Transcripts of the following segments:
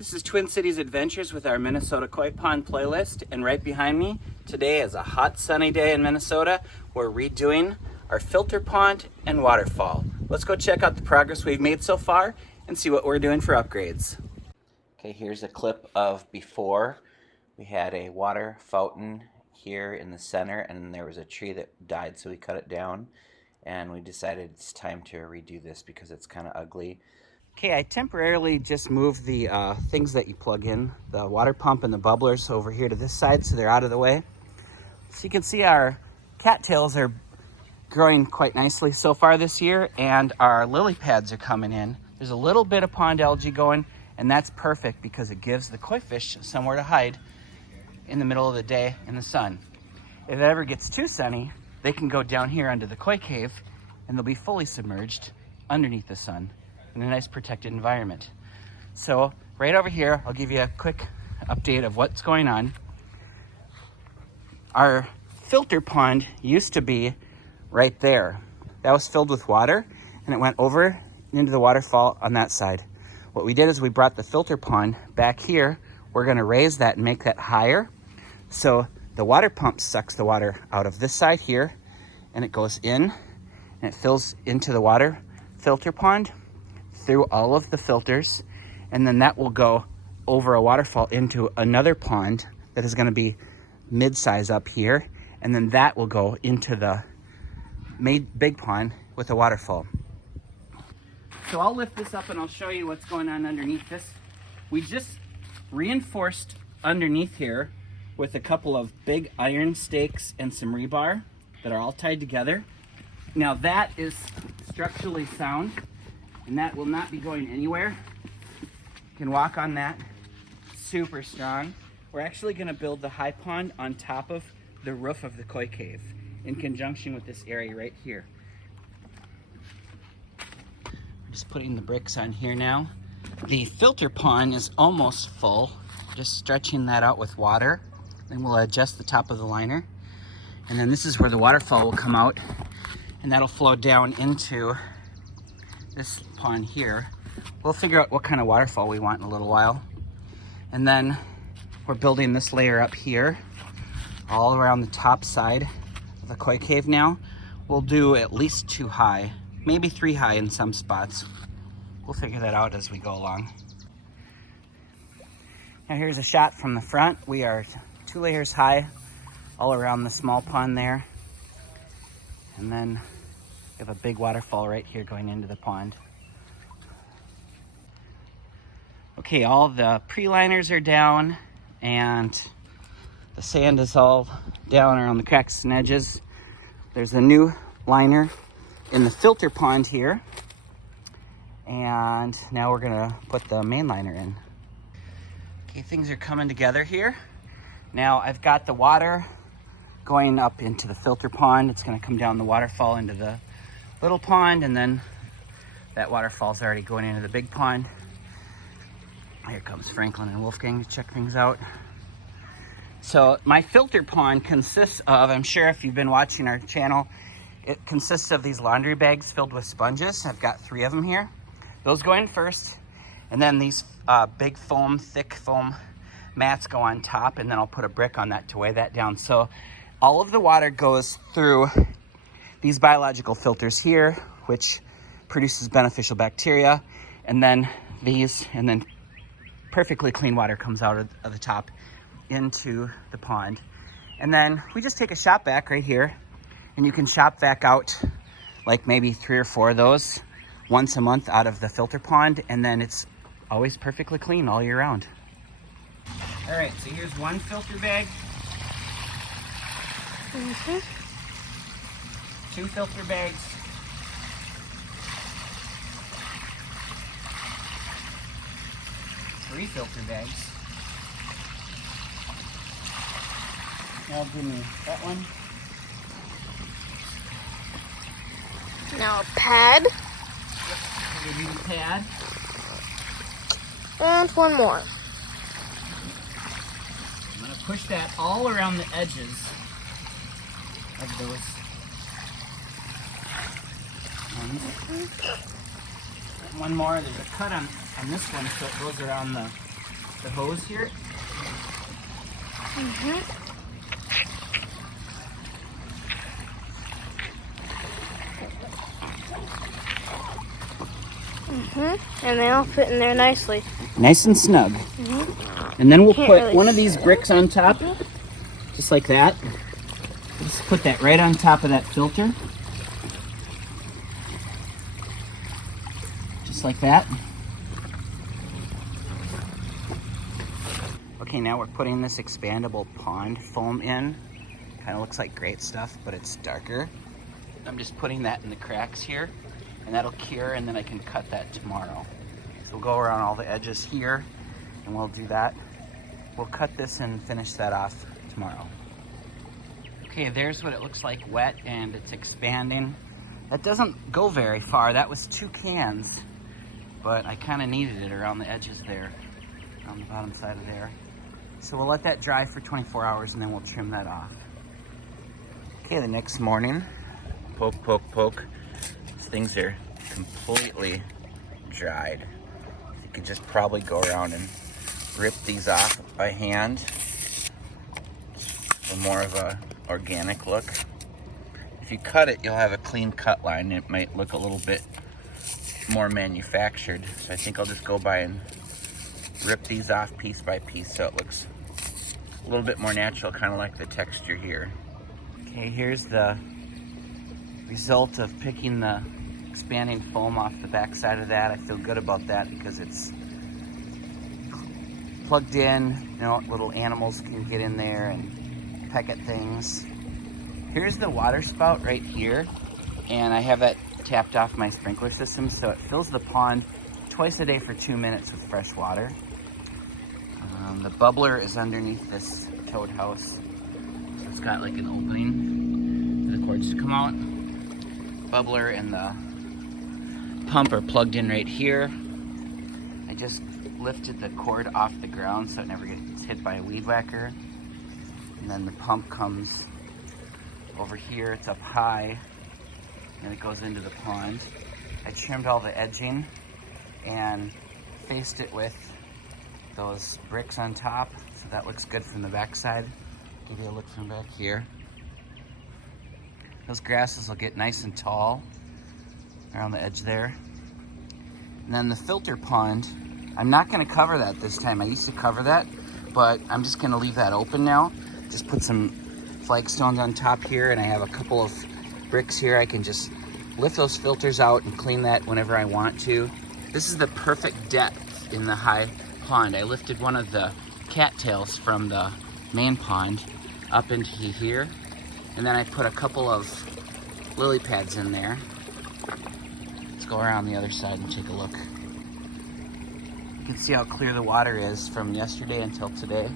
This is Twin Cities Adventures with our Minnesota Koi Pond playlist, and right behind me today is a hot sunny day in Minnesota. We're redoing our filter pond and waterfall. Let's go check out the progress we've made so far and see what we're doing for upgrades. Okay, here's a clip of before. We had a water fountain here in the center, and there was a tree that died, so we cut it down, and we decided it's time to redo this because it's kind of ugly. Okay, I temporarily just moved the things that you plug in, the water pump and the bubblers, over here to this side so they're out of the way. So you can see our cattails are growing quite nicely so far this year, and our lily pads are coming in. There's a little bit of pond algae going, and that's perfect because it gives the koi fish somewhere to hide in the middle of the day in the sun. If it ever gets too sunny, they can go down here under the koi cave and they'll be fully submerged underneath the sun in a nice protected environment. So right over here, I'll give you a quick update of what's going on. Our filter pond used to be right there. That was filled with water and it went over into the waterfall on that side. What we did is we brought the filter pond back here. We're gonna raise that and make that higher. So the water pump sucks the water out of this side here and it goes in and it fills into the water filter pond through all of the filters, and then that will go over a waterfall into another pond that is going to be mid-size up here, and then that will go into the big pond with a waterfall. So I'll lift this up and I'll show you what's going on underneath this. We just reinforced underneath here with a couple of big iron stakes and some rebar that are all tied together. Now that is structurally sound, and that will not be going anywhere. You can walk on that, super strong. We're actually gonna build the high pond on top of the roof of the koi cave in conjunction with this area right here. We're just putting the bricks on here now. The filter pond is almost full. Just stretching that out with water. Then we'll adjust the top of the liner. And then this is where the waterfall will come out, and that'll flow down into this pond here. We'll figure out what kind of waterfall we want in a little while. And then we're building this layer up here all around the top side of the koi cave now. We'll do at least 2 high, maybe 3 high in some spots. We'll figure that out as we go along. Now here's a shot from the front. We are 2 layers high all around the small pond there. And then we have a big waterfall right here going into the pond. Okay, all the pre-liners are down and the sand is all down around the cracks and edges. There's a new liner in the filter pond here. And now we're gonna put the main liner in. Okay, things are coming together here. Now I've got the water going up into the filter pond. It's gonna come down the waterfall into the little pond, and then that waterfall's already going into the big pond. Here comes Franklin and Wolfgang to check things out. So my filter pond consists of, I'm sure if you've been watching our channel, it consists of these laundry bags filled with sponges. I've got 3 of them here. Those go in first, and then these big foam, thick foam mats go on top, and then I'll put a brick on that to weigh that down. So all of the water goes through these biological filters here, which produces beneficial bacteria, and then these, and then perfectly clean water comes out of the top into the pond. And then we just take a shop vac right here, and you can shop vac out like maybe 3 or 4 of those once a month out of the filter pond, and then it's always perfectly clean all year round. All right, so here's 1 filter bag. 2 filter bags. 3 filter bags. Now give me that one. Now a pad. Yep, give me the pad. And 1 more. I'm gonna push that all around the edges of those ones. And 1 more, there's a cut on this one, so it goes around the the hose here. And they all fit in there nicely. Nice and snug. And then we'll Can't put really one of these bricks on top, just like that. Just put that right on top of that filter. Just like that. Okay, now we're putting this expandable pond foam in. Kind of looks like great stuff, but it's darker. I'm just putting that in the cracks here, and that'll cure, and then I can cut that tomorrow. So we'll go around all the edges here, and we'll do that. We'll cut this and finish that off tomorrow. Okay, there's what it looks like wet, and it's expanding. That doesn't go very far. That was 2 cans, but I kind of needed it around the edges there, on the bottom side of there. So we'll let that dry for 24 hours, and then we'll trim that off. Okay, the next morning, poke, poke, poke. These things are completely dried. You could just probably go around and rip these off by hand for more of a organic look. If you cut it, you'll have a clean cut line. It might look a little bit more manufactured. So I think I'll just go by and rip these off piece by piece so it looks a little bit more natural, kind of like the texture here. Okay, here's the result of picking the expanding foam off the back side of that. I feel good about that because it's plugged in, you know, little animals can get in there and peck at things. Here's the water spout right here, and I have that tapped off my sprinkler system, so it fills the pond twice a day for 2 minutes with fresh water. The bubbler is underneath this toad house. So it's got like an opening for the cords to come out. Bubbler and the pump are plugged in right here. I just lifted the cord off the ground so it never gets hit by a weed whacker. And then the pump comes over here, it's up high, and it goes into the pond. I trimmed all the edging and faced it with those bricks on top, so that looks good from the back side. Give you a look from back here. Those grasses will get nice and tall around the edge there. And then the filter pond, I'm not gonna cover that this time. I used to cover that, but I'm just gonna leave that open now. Just put some flagstones on top here, and I have a couple of bricks here. I can just lift those filters out and clean that whenever I want to. This is the perfect depth in the high pond. I lifted one of the cattails from the main pond up into here, and then I put a couple of lily pads in there. Let's go around the other side and take a look. You can see how clear the water is from yesterday until today.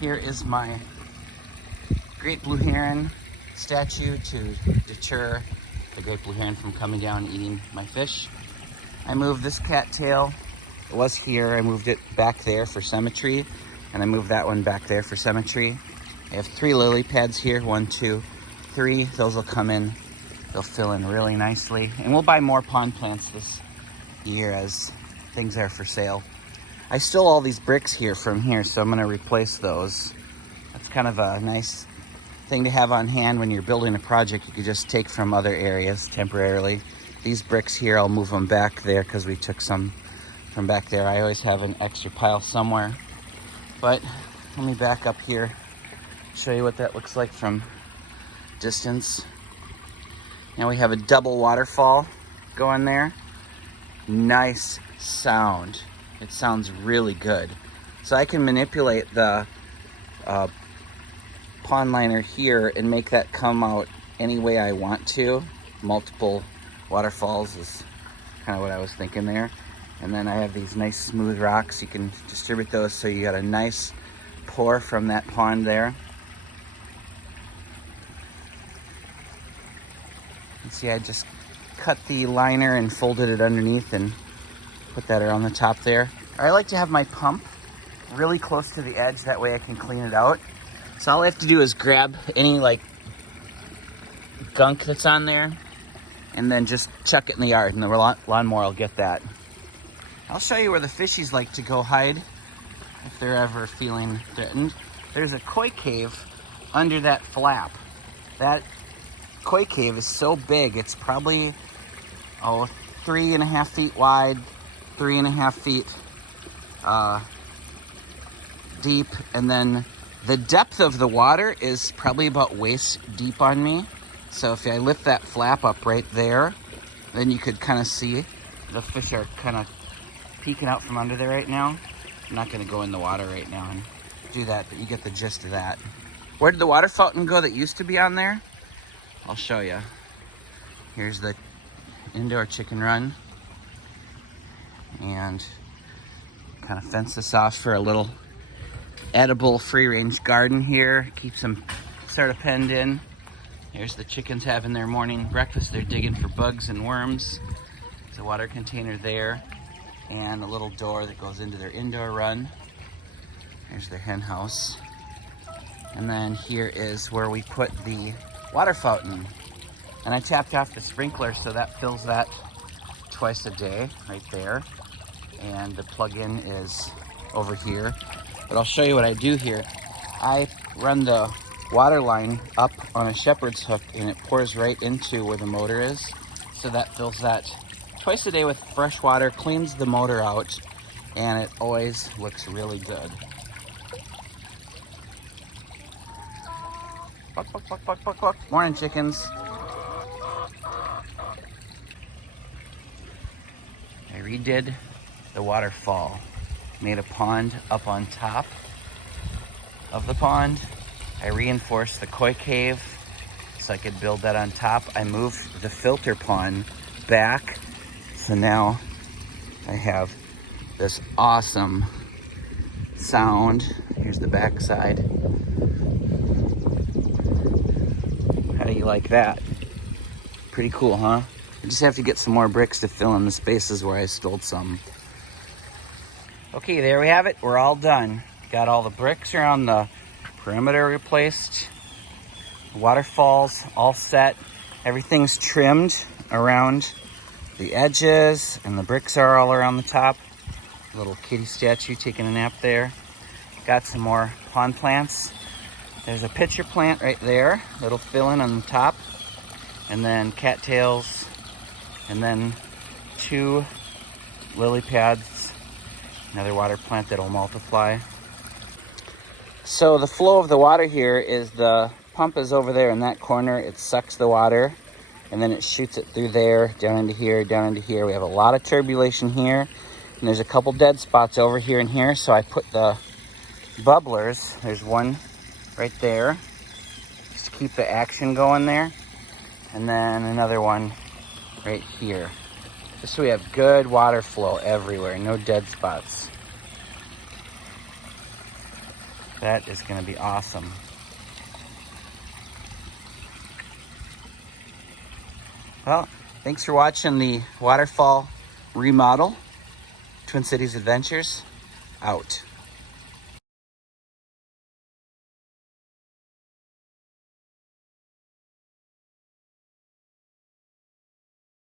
Here is my great blue heron statue to deter the great blue heron from coming down and eating my fish. I moved this cattail. It was here. I moved it back there for symmetry, and I moved that one back there for symmetry. I have 3 lily pads here, 1, 2, 3. Those will come in. They'll fill in really nicely. And we'll buy more pond plants this year as things are for sale. I stole all these bricks here from here, so I'm gonna replace those. That's kind of a nice thing to have on hand when you're building a project. You could just take from other areas temporarily. These bricks here, I'll move them back there because we took some from back there. I always have an extra pile somewhere. But let me back up here, show you what that looks like from distance. Now we have a double waterfall going there. Nice sound. It sounds really good. So I can manipulate the pond liner here and make that come out any way I want to. Multiple waterfalls is kind of what I was thinking there. And then I have these nice smooth rocks. You can distribute those so you got a nice pour from that pond there. You see, I just cut the liner and folded it underneath and put that around the top there. I like to have my pump really close to the edge, that way I can clean it out. So all I have to do is grab any like gunk that's on there and then just chuck it in the yard, and the lawnmower will get that. I'll show you where the fishies like to go hide if they're ever feeling threatened. There's a koi cave under that flap. That koi cave is so big, it's probably 3.5 feet wide, 3.5 feet deep, and then the depth of the water is probably about waist deep on me. So if I lift that flap up right there, then you could kind of see the fish are kind of peeking out from under there right now. I'm not going to go in the water right now and do that, but you get the gist of that. Where did the water fountain go that used to be on there? I'll show you. Here's the indoor chicken run, and kind of fence this off for a little edible free-range garden here. Keeps them sort of penned in. Here's the chickens having their morning breakfast. They're digging for bugs and worms. There's a water container there and a little door that goes into their indoor run. Here's their hen house. And then here is where we put the water fountain. And I tapped off the sprinkler so that fills that twice a day right there. And the plug-in is over here. But I'll show you what I do here. I run the water line up on a shepherd's hook and it pours right into where the motor is. So that fills that twice a day with fresh water, cleans the motor out, and it always looks really good. Buck, buck, buck, buck, buck, buck. Morning, chickens. I redid the waterfall. Made a pond up on top of the pond. I reinforced the koi cave so I could build that on top. I moved the filter pond back, so now I have this awesome sound. Here's the back side. How do you like that? Pretty cool, huh? I just have to get some more bricks to fill in the spaces where I stole some. Okay, there we have it. We're all done. Got all the bricks around the perimeter replaced. The waterfalls all set. Everything's trimmed around the edges, and the bricks are all around the top. Little kitty statue taking a nap there. Got some more pond plants. There's a pitcher plant right there that'll fill in on the top. And then cattails. And then 2 lily pads. Another water plant that'll multiply. So the flow of the water here is the pump is over there in that corner. It sucks the water and then it shoots it through there, down into here, down into here. We have a lot of turbulation here, and there's a couple dead spots over here and here. So I put the bubblers, there's one right there, just to keep the action going there. And then another one right here. Just so we have good water flow everywhere, no dead spots. That is going to be awesome. Well, thanks for watching the Waterfall Remodel. Twin Cities Adventures, out.